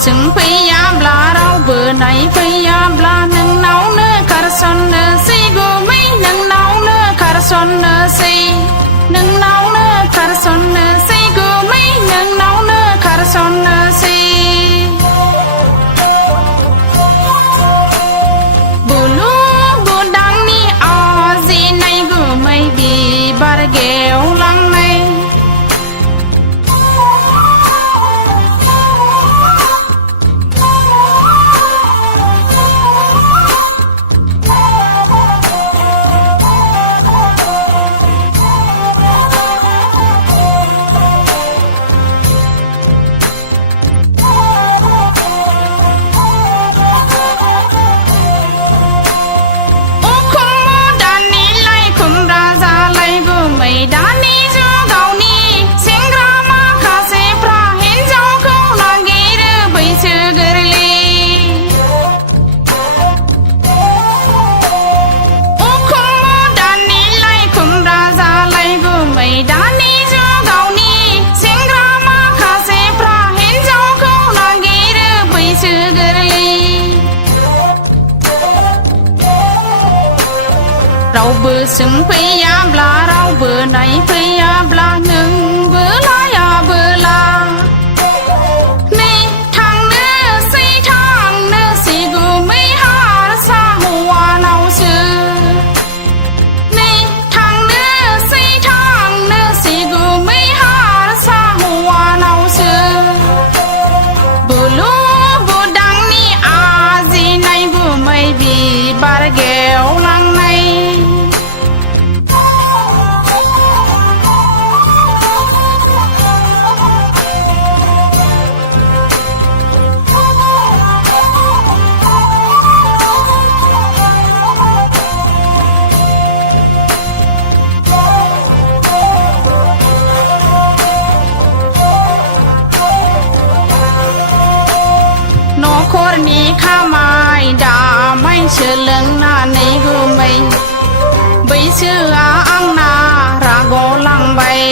सोंफैयाब्ला रावबो नायफैयाब्ला नोंनावनो खारसननोसै गुमै नोंनावनो खारसननोसै नोंनावनो खारसननोसै गुमै नोंनावनो खारसननोसै बुलु बुदांनि आजिनाय गुमै बिबार गेवलांनाय दानि जुगावनि सेंग्रा माखासेफ्रा हिनजावखौ नागिरो बैसो गोरलै उखुम दानिलाय खुमब्रा जालाय गुमै दानि जुगावनि सेंग्रा माखासेफ्रा हिनजावखौ नागिरो बैसो गोरलै रावबो सोंफैयाब्ला रावबो नायफैयाब्ला नोंबो लायाबोला नै थांनोसै गुमै हारसा हौवानावसो नै थांनोसै गुमै हारसा हौवानावसो बुलु बुदांनि आजिनाय गुमै बिबार गेवलांनाय नखरनि खामाय दामाय सोलोंनानै गुमै बैसोआ आंना रागलांबाय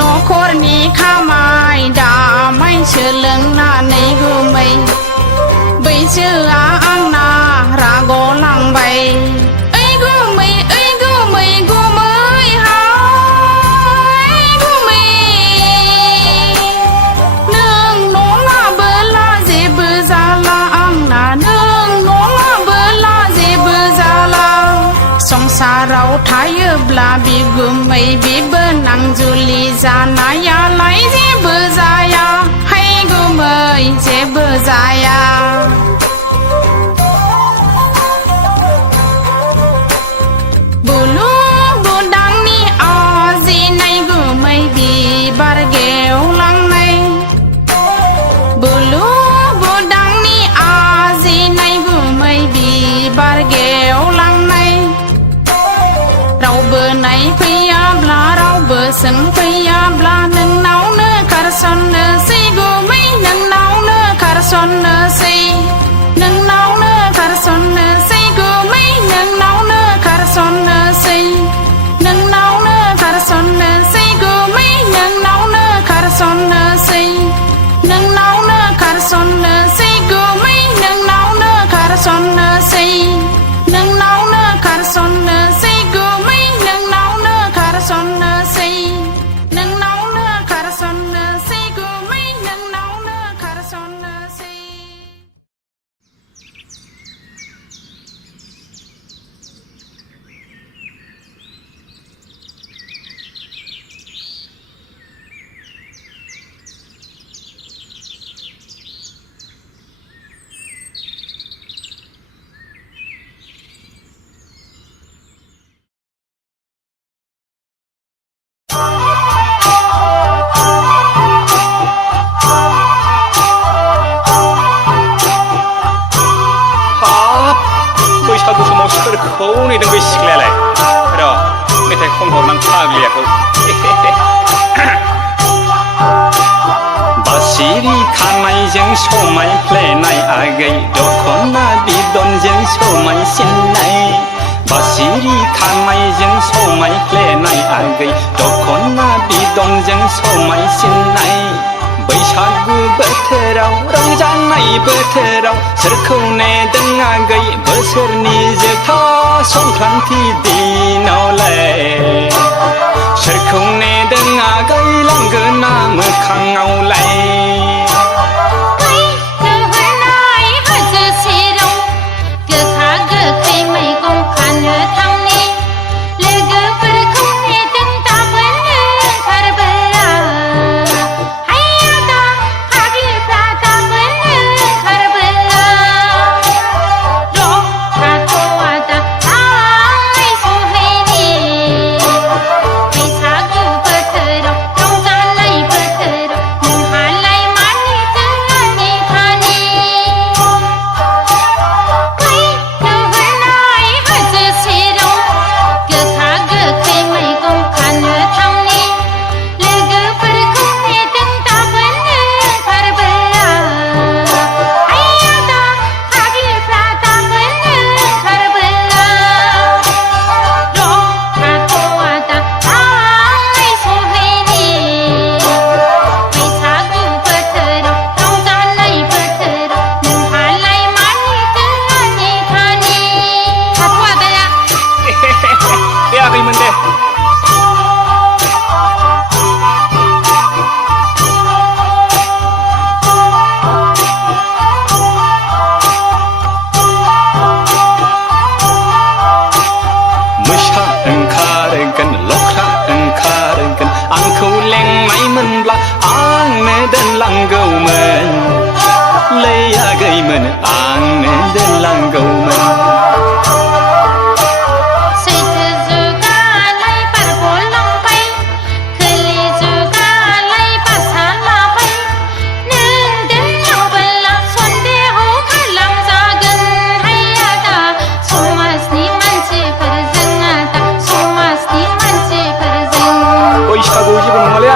नखरनि खामाय दामाय सोलोंनानै गुमै बैसोआ आंना रागलांबाय ओइ गुमै संसाराव थायोब्ला बिगुमै बिबोनां जुलि जानायालाय जेबो जाया है गुमै जेबो जाया बुलु बुदांनि आजिनाय गुमै बिबार गेवलांनाय बुलु बुदांनि आजिनाय गुमै बिबार गेवलांनाय रावबो नायफैयाब्ला रावबो सोंफैयाब्ला नोंनावनो खारसननोसै गुमै नोंनावनो खारसननोसै नोंनावनो खारसननोसै गुमै नोंनावनो खारसननोसै नोंनावनो खारसननोसै गुमै नोंनावनो खारसननोसै नोंनावनो खारसननोसै गुमै नोंनावनो खारसननोसै नोंनावनो खारसननोसै गुमै नोंनावनो खारसननोसै नोंनावनो खारसननोसै गुमै नोंनावनो खारसननोसै बैसागु समाव सोरखौ नेदों बे सिख्लायालाय र' मेथाइ खनहरनां फाग्लियाखौ बासिरि खानायजों समायफ्लेनाय आगै दखना बिदनजों समायसिननाय बासिरि खानायजों समायफ्लेनाय आगै दखना बिदन दंजों समायसिननाय बैसागु बोथोराव रंजानाय बोथोराव सोरखौ नेदों आगै बोसोरनि जोबथा संक्रान्ति दिनावलाय सोरखौ नेदों आगै लांगोना मोखाङावलाय आंखौ लेंनायमोनब्ला आंनो दोनलांगौमोन लै आगैमोन आंनो दोनलांगौमोन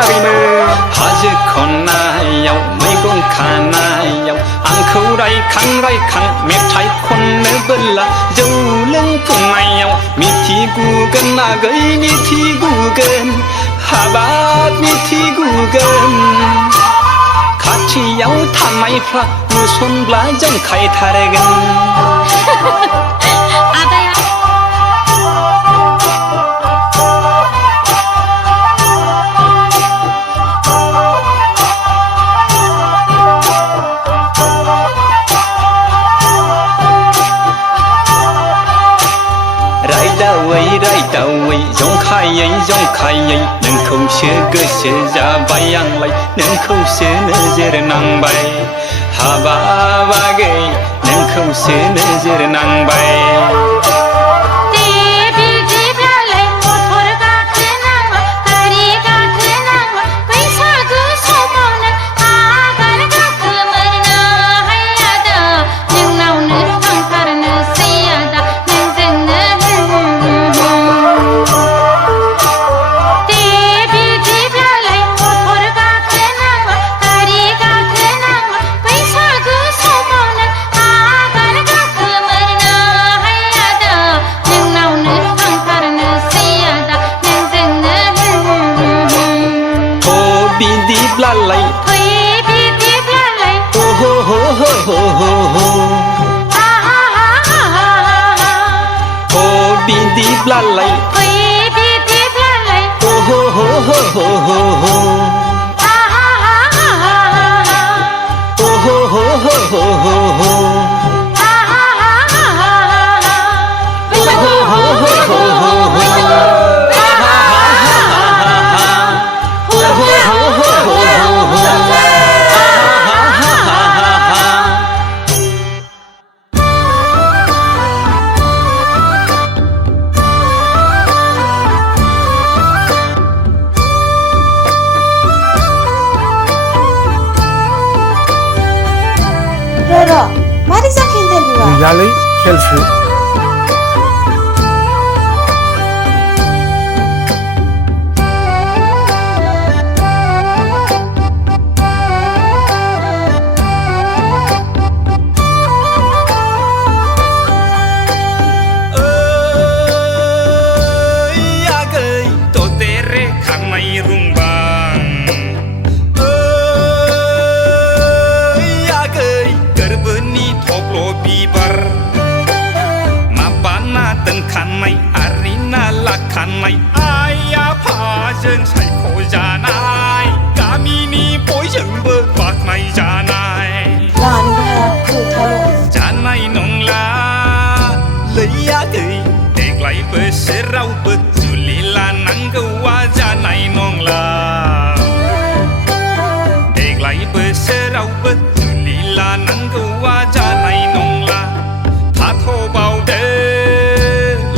हाजो खनायाव मैगं खानायाव आंखौ रायखां मेथाइ खननो बोला जौ लोंफुंनायाव मिथिगुगोन आगै मिथिगुगोन हाबाब मिथिगुगोन खाथियाव थानायफ्रा नुसनब्ला जंखायथारगोन रायदावै जंखायै नोंखौसो गोसो जाबाय आंलाय नोंखौसो नोजोर नांबाय हाबाब आगै नोंखौसो नोजोर नांबाय बिदिब्लालाय ओहो हो हो हो हो हो ओ बिदिब्लालाय ओहो हो हो हो हो हो ओहो हो हो हो हो हो मारै जाखो इन्टारभिउआ? गैयालै खेलसो आगै तो तेरे खानाय रुंबा bibar Mabana दोनखानाय आरिना लाखानाय आइ आफाजों सायख'जानाय गामिनि बयजोंबो बाख्नाय जानाय जानाय नंला लैयागै देग्लाय बोसोरावबो जुलि लानांगौआ जानाय नंला देग्लाय बोसोरावबो जुलि लानांगौआ जानाय नंला थाथ'बावदो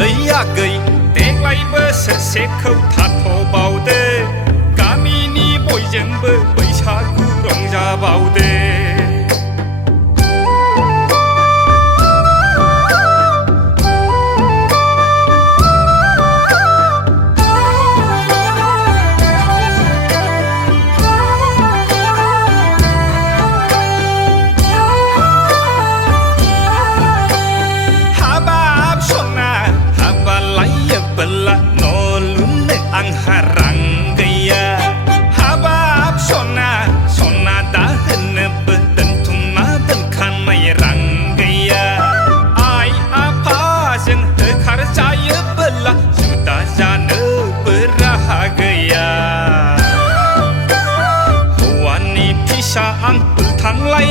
लैयागै देग्लाय बोसोरसेखौ थाथ'बावदो गामिनि बयजोंबो बैसागु रंजाबावदो आंहा रां गैया हाबाब सना सना दाहोनोबो दोनथुमना दोनखानाय रां गैया आइ आफाजों होखारजायोबोला जुदा जानोबो राहा गैया हौवानि फिसा आं फाल्थांलाय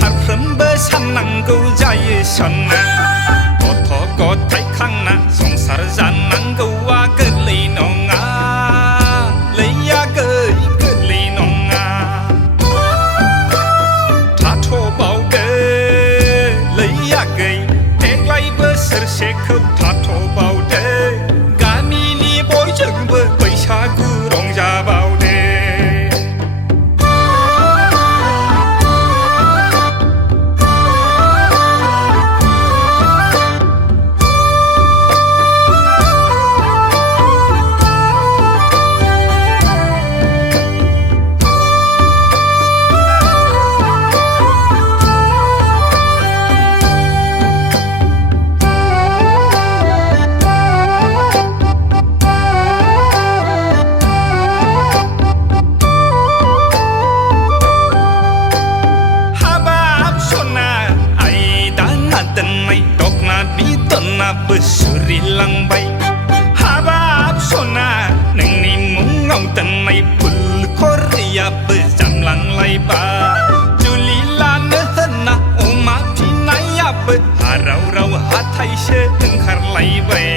फारफ्रोमबो साननांगौ जायो सना गथ' गथाय खांना संसार जानांगौआ गोरलै नङा लैयागै गोरलै नङा थाथ'बावदो लैयागै देग्लाय बोसोरसेखौ थाथ'बावदो गामिनि बयजोंबो बैसागु रंजाबावदो बोसोरिलांबाय हाबाब सना नोंनि मुङाव दोननाय फुल खरियाबो जामलांलायबाय जुलि लानो होनना अमा फिनायाबो हाराव राव हाथायसो ओंखारलायबाय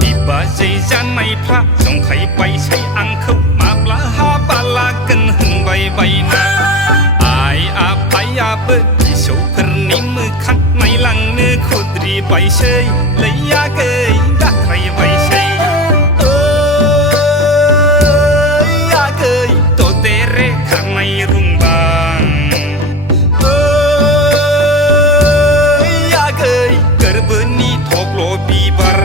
बिबाजै जानायफ्रा जंखायबायसै आंखौ माब्ला हाबा लागोन होनबाय बायना आइ आफायाबो फिसौफोरनि मोखां नायलांनो खुद्रिबायसै लैयागै दाख्रायबायसै आगै ददेरे खारनाय रुंबां आगै गोरबोनि थब्ल' बिबार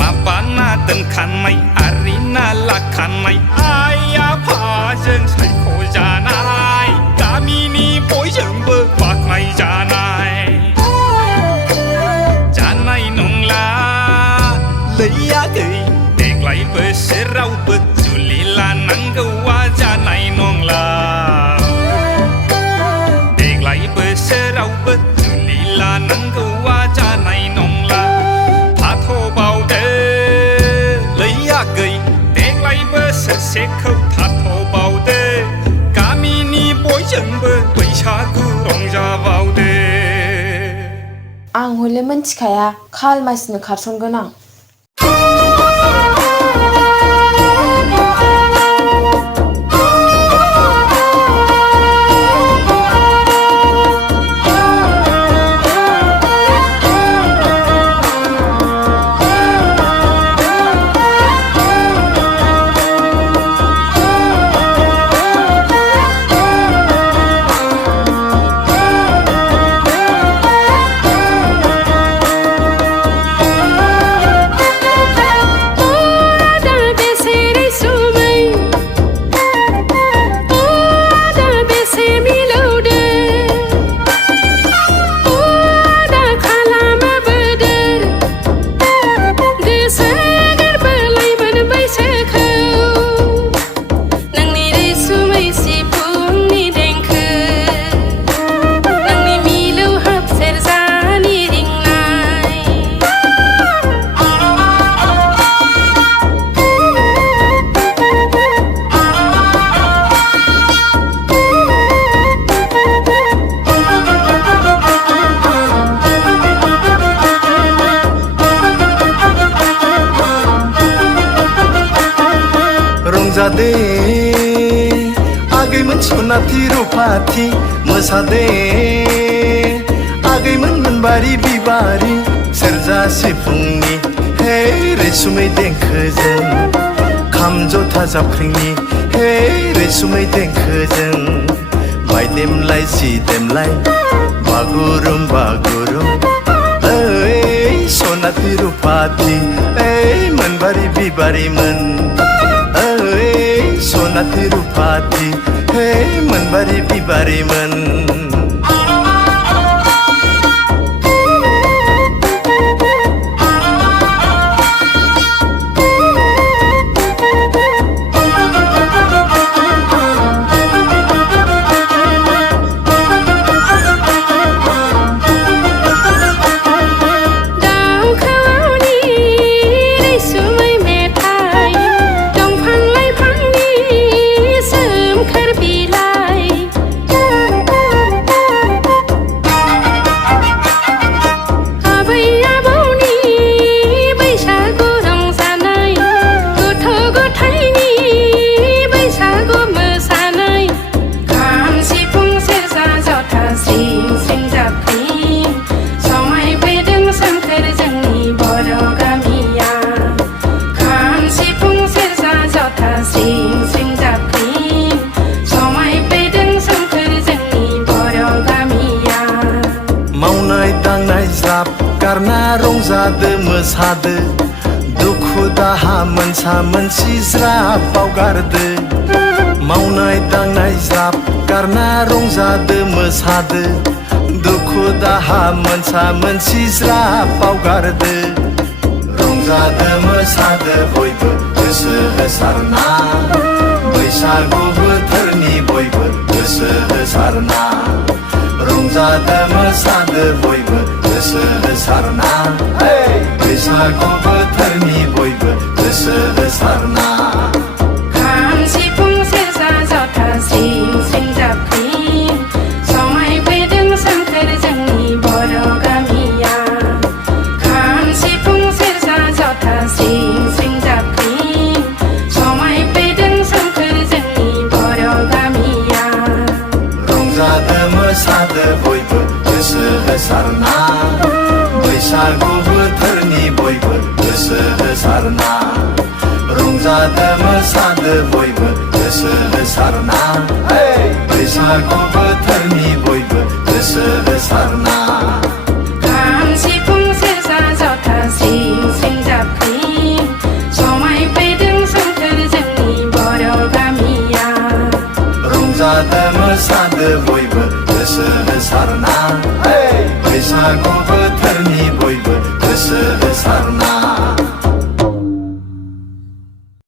माबाना दोनखानाय आरिना लाखानाय आइ आफाजों सायख'जानाय गामिनि बयजोंबो बाख्नाय जानाय जानाय नंला लैयागै देग्लाय बोसोरावबो जुलि लानांगौआ जानाय नंला देग्लाय बोसोरावबो जुलि लानांगौआ जानाय नंला थाथ'बावदो लैयागै देग्लाय बोसोरसेखौ थाथ'बावदो गामिनि बयजोंबो बैसागु रंजाबावदो आं हले मोनथिखाया खाल मासिनो खारसनगोन आं पाथि मोसादे आगैमोन मोनबारि बिबारि सेरजा सिफुंनि हे रैसुमै देंखोजों खाम जथा जाबख्रिंनि हे रैसुमै देंखोजों बायदेमलाय सिदेमलाय बागुरुम बागुरुम ओइ सनाथि रुपाथि ओइ मोनबारि बिबारिमोन ओइ सनाथि रुपाथि हे मोनबारि बिबारिमोन गारना रंजादो मोसादो दुखु दाहा मोनसा मोनसि ज्राब बावगारदो मावनाय दांनाय ज्राब गारना रंजादो मोसादो दुखु दाहा मोनसा मोनसि ज्राब बावगारदो रंजादो मोसादो बयबो गोसो होसारना बैसागु बोथोरनि बयबो गोसो होसारना रंजादो मोसादो बयबो गोसो होसारना बैसागु बोथोरनि बयबो गोसो होसारना खाम सिफुं सेरजा जथा स्रिं स्रिं जाबख्रिं समायफैदों सोमखोर जोंनि बर' गामिया खाम सिफुं सेरजा जथा स्रिं स्रिं जाबख्रिं समायफैदों सोमखोर जोंनि बर' गामिया रंजादो मोसादो बयबो गोसो होसारना बैसागु बोथोरनि बयबो गोसो होसारना रंजादो मोसादो बयबो गोसो होसारना बैसागु बोथोरनि बयबो गोसो होसारना खाम सिफुं सेरजा जथा स्रिं स्रिं जाबख्रिं समायफैदों सोमखोर जोंनि बर' गामिया रंजादो मोसादो बयबो गोसो होसारना बैसागु